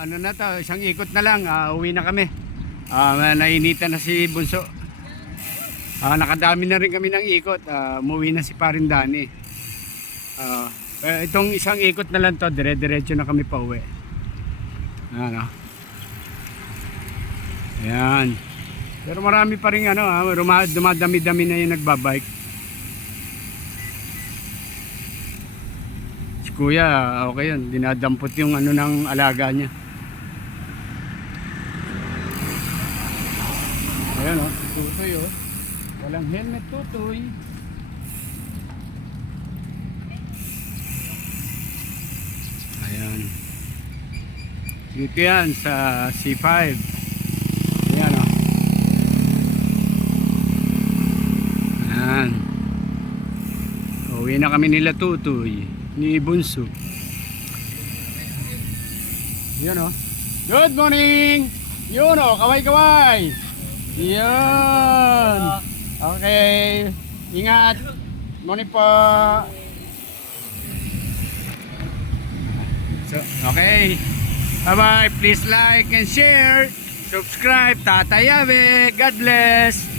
ano na to, isang ikot na lang, uwi na kami. Nainitan na si Bunso. Nakadami na rin kami ng ikot. Umuwi na si Parin Dani. Itong isang ikot na lang to, dire-diretso na kami pa uwi. Ano. Ayan. Pero marami pa rin ano, dumadami-dami na yung nagbabike. Si Kuya, okay yun, dinadampot yung ano ng alaga niya. Ayan o, tutoy o. Walang helmet, tutoy. Ayan. Dito yan sa C5. Ayan o. Ayan. Uwi na kami nila tutoy. Ni Bunso. Ayan o. Good morning! Yun o, kaway-kaway! Yan. Okay. Ingat. Morning po. So, okay. Bye-bye. Please like and share. Subscribe. Tatay Abe. God bless.